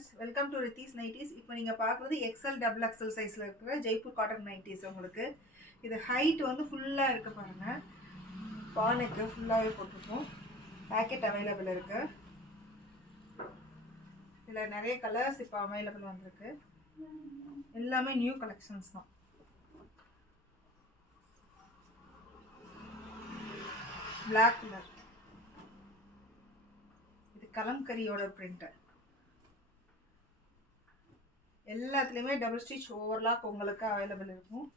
Friends, welcome to Ritheesh nighties. இப்போ நீங்கள் பார்க்குறது எக்ஸல் டபுள் எக்ஸல் சைஸில் இருக்கிற ஜெய்ப்பூர் காட்டன் நைட்டிஸ். உங்களுக்கு இது ஹைட் வந்து ஃபுல்லாக இருக்குது பாருங்கள். பானைக்கு ஃபுல்லாகவே போட்டிருக்கோம். பேக்கெட் அவைலபிள் இருக்குது. இதில் நிறைய கலர்ஸ் இப்போ அவைலபிள் வந்திருக்கு. எல்லாமே நியூ கலெக்ஷன்ஸ் தான். பிளாக் கலர், இது கலம்கரியோட பிரிண்டர். எல்லாத்துலேயுமே டபுள் ஸ்டிச் ஓவர்லாக் உங்களுக்கு அவைலபிள் இருக்கும்.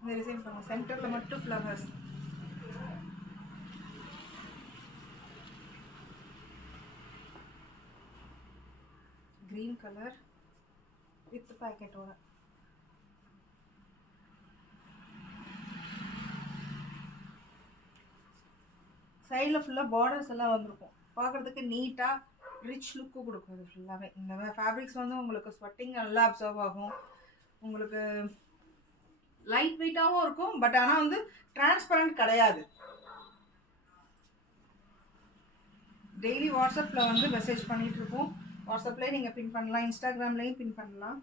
இந்த டிசைன் பண்ணுங்க. சென்டரில் மட்டும் ஃப்ளவர்ஸ். க்ரீன் கலர் வித் பேக்கெட்டோட. சைடில் ஃபுல்லாக பார்டர்ஸ் எல்லாம் வந்திருக்கும். பார்க்குறதுக்கு நீட்டாக ரிச் லுக்கு கொடுக்கும். இது ஃபுல்லாகவே இந்த ஃபேப்ரிக்ஸ் வந்து உங்களுக்கு ஸ்வெட்டிங் நல்லா அப்சர்வ் ஆகும். உங்களுக்கு லைட் வெயிட்டாகவும் இருக்கும். பட் ஆனால் வந்து டிரான்ஸ்பரண்ட் கிடையாது. டெய்லி வாட்ஸ்அப்பில் வந்து மெசேஜ் பண்ணிகிட்ருக்கோம். வாட்ஸ்அப்லேயே நீங்கள் பின் பண்ணலாம், இன்ஸ்டாகிராம்லேயும் பின் பண்ணலாம்.